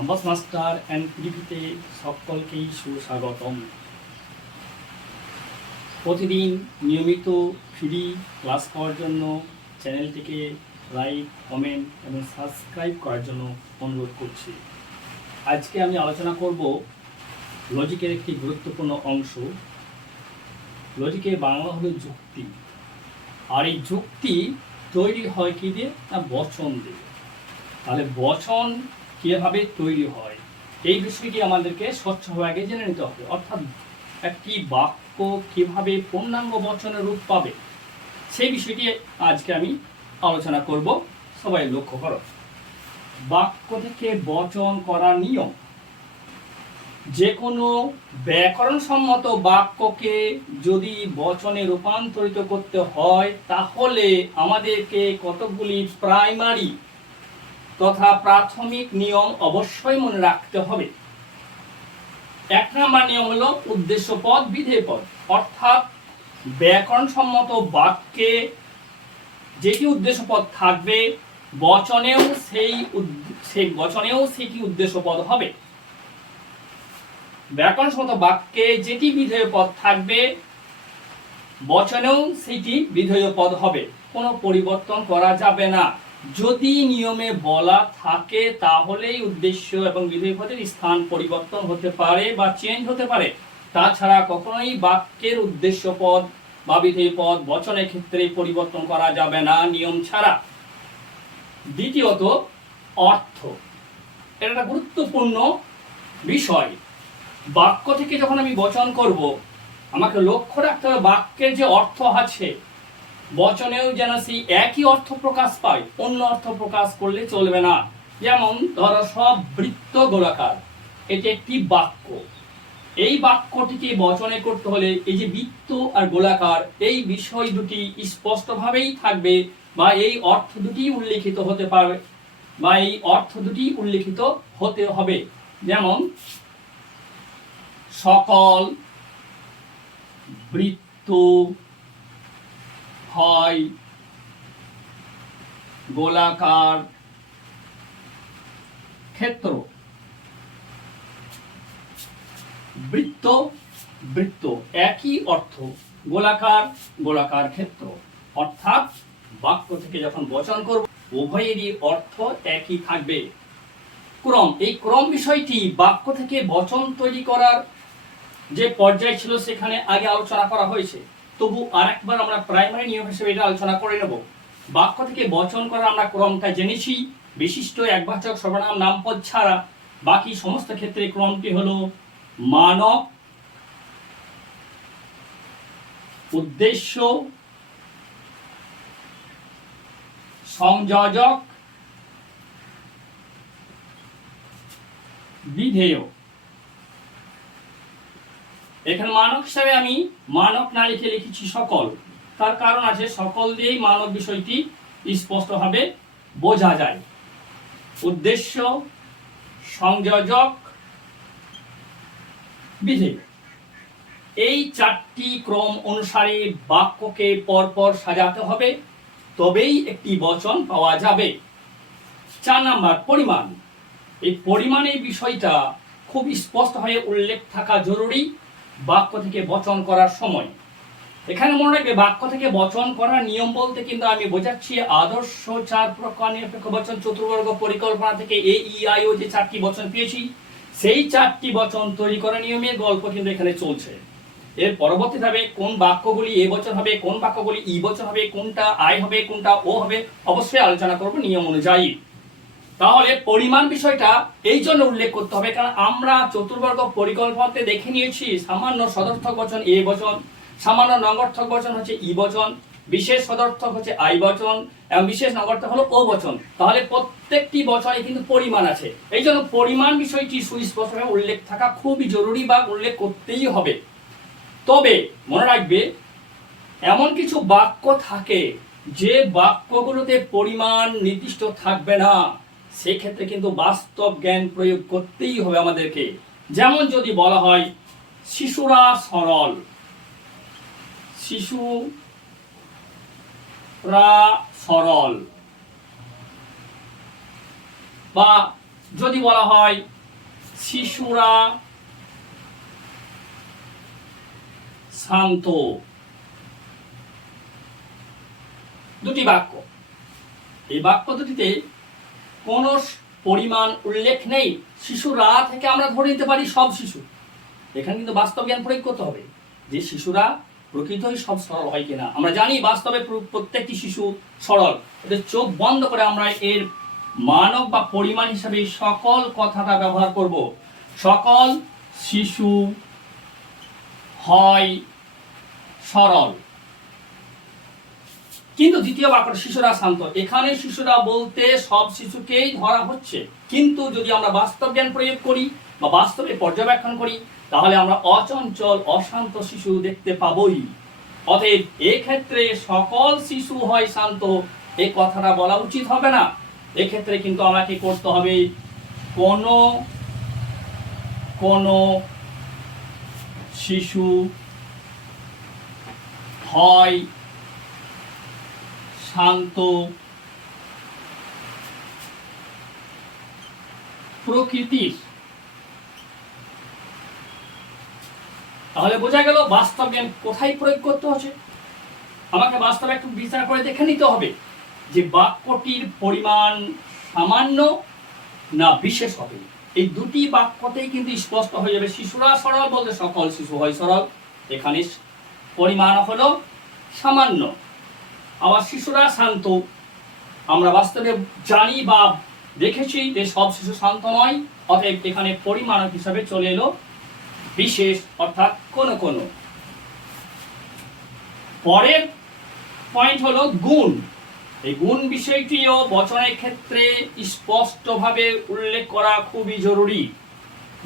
Compass master and পিডিপিতে সকলকেই সুস্বাগতম। প্রতিদিন নিয়মিত ফ্রি ক্লাস পাওয়ার জন্য চ্যানেলটিকে লাইক, কমেন্ট এবং সাবস্ক্রাইব করার জন্য অনুরোধ করছি। আজকে আমি আলোচনা করব লজিকের একটি গুরুত্বপূর্ণ অংশ। লজিকে বাংলা হবে যুক্তি, আর এই যুক্তি তৈরি হয় কি দিয়ে? না, বচন দিয়ে। তাহলে বচন কীভাবে তৈরি হয় এই বিষয়টি আমাদেরকে স্বচ্ছভাবে আগে জেনে নিতে হবে। অর্থাৎ একটি বাক্য কিভাবে পূর্ণাঙ্গ বচনের রূপ পাবে সেই বিষয়টি আজকে আমি আলোচনা করব। সবাই লক্ষ্য করো, বাক্য থেকে বচন করার নিয়ম। যে কোনো ব্যাকরণসম্মত বাক্যকে যদি বচনে রূপান্তরিত করতে হয় তাহলে আমাদেরকে কতগুলি প্রাইমারি তথা প্রাথমিক নিয়ম অবশ্যই মনে রাখতে হবে। এক নম্বর নিয়ম হলো উদ্দেশ্য পদ, বিধেয় পদ। অর্থাৎ ব্যাকরণসম্মত বাক্যে যেটি উদ্দেশ্য পদ থাকবে বচনেও সেটি উদ্দেশ্য পদ হবে। ব্যাকরণসম্মত বাক্যে যেটি বিধেয় পদ থাকবে বচনেও সেটি বিধেয় পদ হবে, কোনো পরিবর্তন করা যাবে না। যদি নিয়মে বলা থাকে তাহলেই উদ্দেশ্য এবং বিধেয় পদের স্থান পরিবর্তন হতে পারে বা চেঞ্জ হতে পারে। তাছাড়া কখনোই বাক্যের উদ্দেশ্য পদ বা বিধেয় পদ বচনের ক্ষেত্রে পরিবর্তন করা যাবে না নিয়ম ছাড়া। দ্বিতীয়ত, অর্থ। এটা একটা গুরুত্বপূর্ণ বিষয়। বাক্য থেকে যখন আমি বচন করব আমাকে লক্ষ্য রাখতে হবে বাক্যের যে অর্থ আছে বচনেও যেন সেই একই অর্থ প্রকাশ পায়, অন্য অর্থ প্রকাশ করলে চলবে না। যেমন ধরো, সব বৃত্ত গোলাকার, এটি একটি বাক্য। এই বাক্যটিকে বচনে করতে হলে এই যে বৃত্ত আর গোলাকার এই বিষয় দুটি স্পষ্টভাবেই থাকবে বা এই অর্থ দুটি উল্লেখিত হতে পারবে বা এই অর্থ দুটি উল্লেখিত হতে হবে। যেমন সকল বৃত্ত হয় গোলাকার ক্ষেত্র। বৃত্ত বৃত্ত একই অর্থ, গোলাকার গোলাকার ক্ষেত্র। অর্থাৎ বাক্য থেকে যখন বচন করব উভয়েরই অর্থ একই থাকবে। ক্রম, এই ক্রম বিষয়টি বাক্য থেকে বচন তৈরি করার যে পর্যায় ছিল সেখানে আগে আলোচনা করা হয়েছে, তবু আরেকবার আমরা প্রাইমারি নিয়ম হিসেবে এটা আলোচনা করে নেব। বাক্য থেকে বচন করার আমরা ক্রমটা জেনেছি। বিশিষ্ট একবাচক সর্বনাম নামপদ ছাড়া বাকি সমস্ত ক্ষেত্রে ক্রমটি হলো মানক, উদ্দেশ্য, সংযোজক, বিধেয়। এখানে মানক হিসাবে আমি মানক না লিখে লিখেছি সকল। তার কারণ আছে, সকল দিয়েই মানক বিষয়টি স্পষ্টভাবে বোঝা যায়। উদ্দেশ্য, সংযোজক, বিধেয়, এই চারটি ক্রম অনুসারে বাক্যকে পরপর সাজাতে হবে, তবেই একটি বচন পাওয়া যাবে। 4 নাম্বার, পরিমাণ। এই পরিমাণের বিষয়টা খুব স্পষ্টভাবে উল্লেখ থাকা জরুরি বাক্য থেকে বচন করার সময়। এখানে মনে রাখবে, বাক্য থেকে বচন করার নিয়ম বলতে কিন্তু আমি বোঝাচ্ছি আদর্শ 4 প্রকার নিরপেক্ষ বচন চতুর্বর্গ পরিকল্পনা থেকে AEIO যে 4টি বচন পেয়েছি সেই 4টি বচন তৈরি করার নিয়মের গল্প কিন্তু এখানে চলছে। এর পরবর্তীভাবে কোন বাক্যগুলি এ বচন হবে, কোন বাক্যগুলি ই বচন হবে, কোনটা আই হবে, কোনটা ও হবে, অবশ্যই আলোচনা করব নিয়ম অনুযায়ী। তাহলে পরিমাণ বিষয়টা এই জন্য উল্লেখ করতে হবে কারণ আমরা চতুর্বর্গ পরিকল্পনাতে দেখে নিয়েছি সামান্য সদর্থক বচন এ বচন, সামান্য নঙ্গর্থক বচন হচ্ছে ই বচন, বিশেষ সদর্থক হচ্ছে আই বচন এবং বিশেষ নঙ্গর্থক হলো ও বচন। তাহলে প্রত্যেকটি বচনে কিন্তু পরিমাণ আছে। এই জন্য পরিমাণ বিষয়টি সুস্পষ্টভাবে উল্লেখ থাকা খুবই জরুরি বা উল্লেখ করতেই হবে। তবে মনে রাখবে, এমন কিছু বাক্য থাকে যে বাক্যগুলোতে পরিমাণ নির্দিষ্ট থাকবে না, সেক্ষেত্রে কিন্তু বাস্তব জ্ঞান প্রয়োগ করতেই হবে আমাদেরকে। যেমন যদি বলা হয় শিশুরা সরল, শিশুরা সরল, বা যদি বলা হয় শিশুরা শান্ত, দুটি বাক্য, এই বাক্য দুটিতে কোন পরিমাণ উল্লেখ নেই। শিশুরা থেকে আমরা ধরে নিতে পারি সব শিশু। এখানে কিন্তু বাস্তব জ্ঞান প্রয়োগ করতে হবে যে শিশুরা প্রকৃতই সব সরল হয় কিনা। আমরা জানি বাস্তবে প্রত্যেকটি শিশু সরল, এদের চোখ বন্ধ করে আমরা এর মানক বা পরিমাণ হিসাবে সকল কথাটা ব্যবহার করব। সকল শিশু হয় সরল। কিন্তু দ্বিতীয় বাক্যটা শিশুরা শান্ত, এখানে শিশুরা বলতে সব শিশুকেই ধরা হচ্ছে। কিন্তু যদি আমরা বাস্তব জ্ঞান প্রয়োগ করি বা বাস্তবে পর্যবেক্ষণ করি তাহলে আমরা অচঞ্চল অশান্ত শিশু দেখতে পাবই। অতএব এক্ষেত্রে সকল শিশু হয় শান্ত এই কথাটা বলা উচিত হবে না। এক্ষেত্রে কিন্তু আমাকে করতে হবে কোন কোন শিশু হয় শান্ত প্রকৃতির। তাহলে বোঝা গেল বাস্তব জ্ঞান কোথায় প্রয়োগ করতে হচ্ছে। আমাকে বাস্তবে একটু বিচার করে দেখে নিতে হবে যে বাক্যটির পরিমাণ সামান্য না বিশেষ হবে। এই দুটি বাক্যতেই কিন্তু স্পষ্ট হয়ে যাবে। শিশুরা সরল বলতে সকল শিশু হয় সরল, এখানে পরিমাণ হলো সামান্য। আবার শিশুরা শান্ত, আমরা বাস্তবে জানি বা দেখেছি যে সব শিশু শান্ত নয়, অতএব এখানে পরিমাণ হিসাবে চলে এলো বিশেষ, অর্থাৎ কোন কোন। পরের পয়েন্ট হলো গুণ। এই গুণ বিষয়টিও বচনের ক্ষেত্রে স্পষ্টভাবে উল্লেখ করা খুবই জরুরি।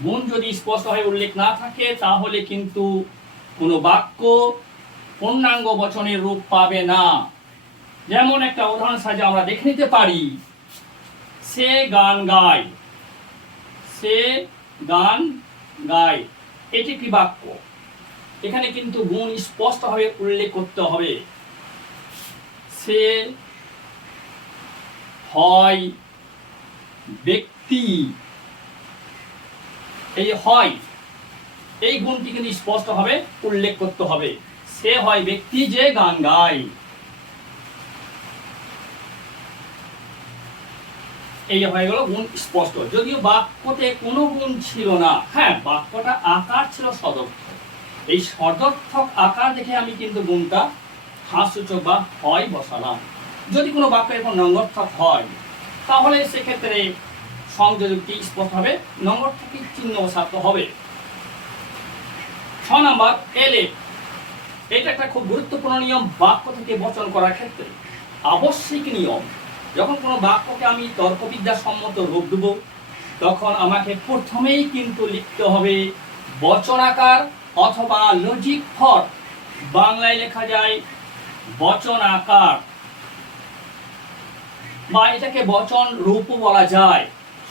গুণ যদি স্পষ্টভাবে উল্লেখ না থাকে তাহলে কিন্তু কোনো বাক্য পূর্ণাঙ্গ বচনের রূপ পাবে না। যেমন একটা উদাহরণ সাহায্যে আমরা দেখে নিতে পারি, সে গান গায়, সে গান গায়, এটি একটি বাক্য। এখানে কিন্তু গুণ স্পষ্টভাবে উল্লেখ করতে হবে। সে হয় ব্যক্তি, এই হয় এই গুণটি কিন্তু স্পষ্টভাবে উল্লেখ করতে হবে। সে হয় ব্যক্তি যে গান গায়, এই হয়ে গেল গুণ স্পষ্ট। যদিও বাক্যতে কোনো গুণ ছিল না, হ্যাঁ বাক্যটা আকার ছিল সদর্থক, এই সদর্থক আকার দেখে আমি কিন্তু গুণটা হাস্যসূচক বা হয় বসালাম। যদি কোনো বাক্য এরকম নঙ্গর্থক হয় তাহলে সেক্ষেত্রে সংযোজকটি স্পষ্টভাবে নঙ্গর্থকই চিহ্ন বসাতে হবে। 6 নম্বর এলে, এটা একটা খুব গুরুত্বপূর্ণ নিয়ম বাক্য থেকে বচন করার ক্ষেত্রে, আবশ্যিক নিয়ম। যখন কোনো বাক্যকে আমি তর্কবিদ্যা সম্মত রূপ দেব তখন আমাকে প্রথমেই কিন্তু লিখতে হবে বচনাকার অথবা লজিক ফর্ম। বাংলায় লেখা যায় বচনাকার বা এটাকে বচন রূপ বলা যায়।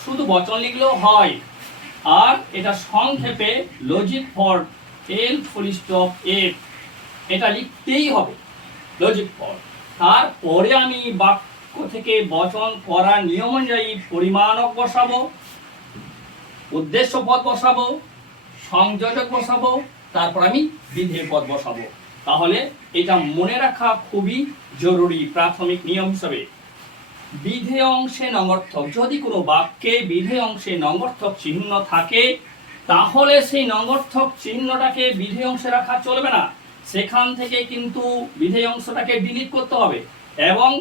শুধু বচন লিখলেও হয়, আর এটা সংক্ষেপে লজিক ফর্ম এল ফুল স্টপ এফ, এটা লিখতেই হবে লজিক ফর্ম। তারপরে আমি বাক্য থেকে বচন করার নিয়ম অনুযায়ী পরিমাণক বসাবো, উদ্দেশ্য পদ বসাবো, সংযোজক বসাবো, তারপর আমি বিধেয় পদ বসাবো। তাহলে এটা মনে রাখা খুবই জরুরি প্রাথমিক নিয়ম হিসেবে। বিধেয় অংশে নঙ্গর্থক, যদি কোনো বাক্যে বিধেয় অংশে নঙ্গর্থক চিহ্ন থাকে তাহলে সেই নঙ্গর্থক চিহ্নটাকে বিধেয় অংশে রাখা চলবে না, সেখান থেকে কিন্তু বিধেয় অংশটাকে ডিলিট করতে হবে এবং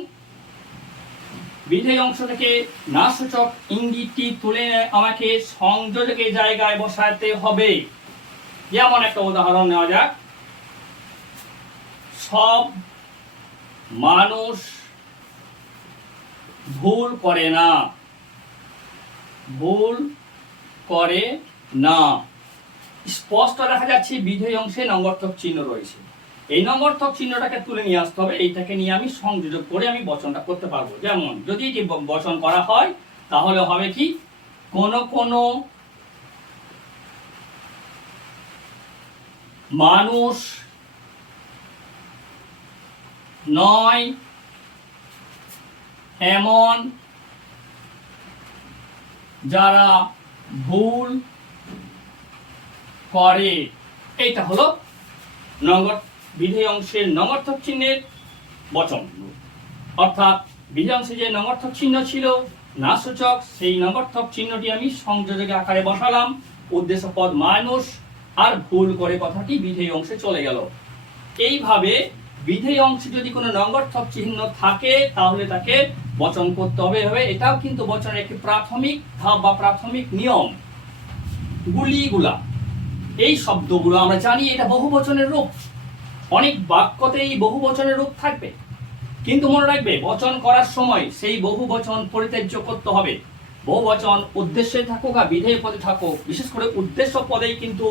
বিধেয় অংশ থেকে নাসূচক ইঙ্গিতটি তুলে আমাকে সংযোজকের জায়গায় বসাতে হবে। যেমন একটা উদাহরণ নেওয়া যাক, সব মানুষ ভুল করে না, ভুল করে না, স্পষ্ট দেখা যাচ্ছে বিধেয় অংশে নঙ্গর্থক চিহ্ন রয়েছে। এই নঙ্গর্থক চিহ্নটাকে তুলে নিয়ে আসতে হবে, এইটাকে নিয়ে আমি সংযোজক করে আমি বচনটা করতে পারবো। যেমন যদি এটি বচন করা হয় তাহলে হবে কি, কোন কোন মানুষ নয় এমন যারা ভুল করে। এইটা হলো বিধেয় অংশের নঙর্থক চিহ্নের বচন। অর্থাৎ বিধেয় অংশে যে নঙর্থক চিহ্ন ছিল না সূচক, সেই নঙর্থক চিহ্নটি আমি সংযোজকের আকারে বসালাম, উদ্দেশ্য পদ মাইনাস, আর ভুল করে কথাটি বিধেয় অংশে চলে গেল। এইভাবে বিধেয় অংশে যদি কোনো নঙর্থক চিহ্ন থাকে তাহলে তাকে বচন করতে হবে। এটাও কিন্তু বচনের একটি প্রাথমিক ধাপ বা প্রাথমিক নিয়ম। গুলিগুলা, এই শব্দগুলো আমরা জানি এটা বহুবচনের রূপ। অনেক বাক্যতেই বহুবচনের রূপ থাকবে, কিন্তু মনে রাখবে বচন করার সময় সেই বহুবচন পরিত্যাজ্য করতে হবে। বহুবচন উদ্দেশ্যে থাকুক আর বিধেয় পদে থাকুক, বিশেষ করে উদ্দেশ্য পদেই কিন্তু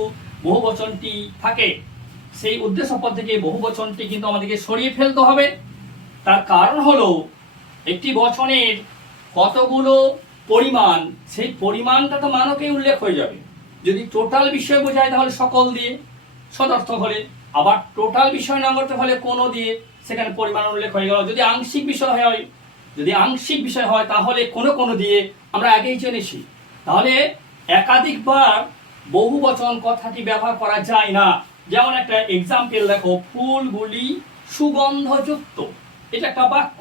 বহুবচনটি থাকে। সেই উদ্দেশ্য পদ থেকে বহুবচনটি কিন্তু আমাদেরকে সরিয়ে ফেলতে হবে। তার কারণ হলো একটি বচনের কতগুলো পরিমাণ, সেই পরিমাণটা তো মানকে উল্লেখ হয়ে যাবে। যদি টোটাল বিষয় বোঝায় তাহলে সকল দিয়ে সদর্থক হলে, আবার টোটাল বিষয় না করতে হলে কোনো দিয়ে সেখানে পরিমাণ উল্লেখ হয়ে গেল। যদি আংশিক বিষয় হয় তাহলে কোনো দিয়ে আমরা আগেই জেনেছি। তাহলে একাধিকবার বহুবচন কথাটি ব্যবহার করা যায় না। যেমন একটা এক্সাম্পল দেখো, ফুলগুলি সুগন্ধযুক্ত, এটা একটা বাক্য।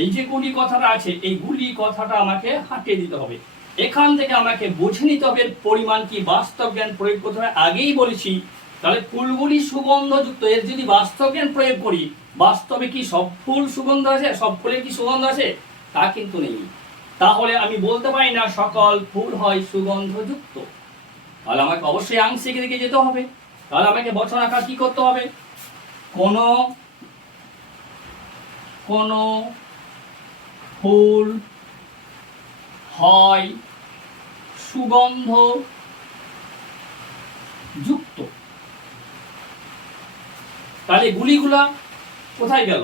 এই যে গুলি কথাটা আছে, এই গুলি কথাটা আমাকে হাঁটিয়ে দিতে হবে। এখান থেকে আমাকে বুঝে নিতে হবে পরিমাণ কি, বাস্তব জ্ঞান প্রয়োগ করতে হবে। আগেই বলেছি, তাহলে ফুলগুলি সুগন্ধযুক্ত, এর যদি বাস্তব জ্ঞান প্রয়োগ করি, বাস্তবে কি সব ফুল সুগন্ধ আছে, সব ফুলের কি সুগন্ধ আছে? তা কিন্তু নেই। তাহলে আমি বলতে পারি না সকল ফুল হয় সুগন্ধযুক্ত। তাহলে আমাকে অবশ্যই আংশিক দিকে যেতে হবে। তাহলে আমাকে বচন আকার কি করতে হবে? কোন ফুল হয় সুগন্ধ যুক্ত। তাহলে গুলিগুলা কোথায় গেল?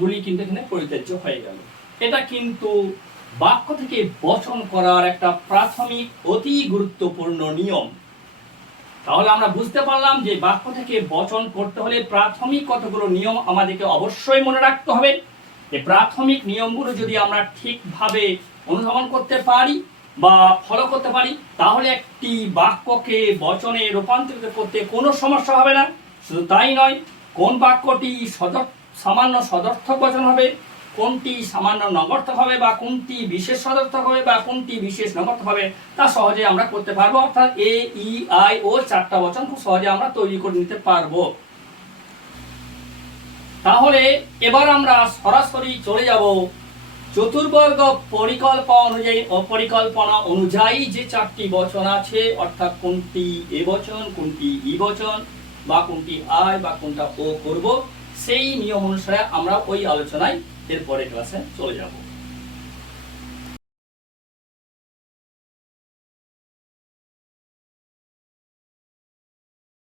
গুলি কিন্তু এখানে পরিত্যাজ্য হয়ে গেল। এটা কিন্তু বাক্য থেকে বচন করার একটা প্রাথমিক অতি গুরুত্বপূর্ণ নিয়ম। তাহলে আমরা বুঝতে পারলাম যে বাক্য থেকে বচন করতে হলে প্রাথমিক কতগুলো নিয়ম আমাদেরকে অবশ্যই মনে রাখতে হবে। এই প্রাথমিক নিয়মগুলো যদি আমরা ঠিকভাবে অনুধাবন করতে পারি বা ফলো করতে পারি, তাহলে একটি বাক্যকে বচনে রূপান্তরিত করতে কোনো সমস্যা হবে না। শুধু তাই নয়, কোন বাক্যটি সামান্য সদর্থক বচন হবে, কোনটি সামান্য নগর্থক হবে, বা কোনটি বিশেষ সদর্থক হবে, বা কোনটি বিশেষ নগর্থক হবে, তা সহজে আমরা করতে পারবো। অর্থাৎ এ, ই, আই, ও চারটা বচন খুব সহজে আমরা তৈরি করে নিতে পারবো। তাহলে এবার আমরা সরাসরি চলে যাব চতুর্বর্গ পরিকল্পনা অনুযায়ী যে চারটি বচন আছে, অর্থাৎ কোনটি এ বচন, কোনটি ই বচন, বা কোনটি আই বা কোনটা ও করব, সেই নিয়ম অনুসারে আমরা ওই আলোচনায় এরপরে ক্লাসে চলে যাব।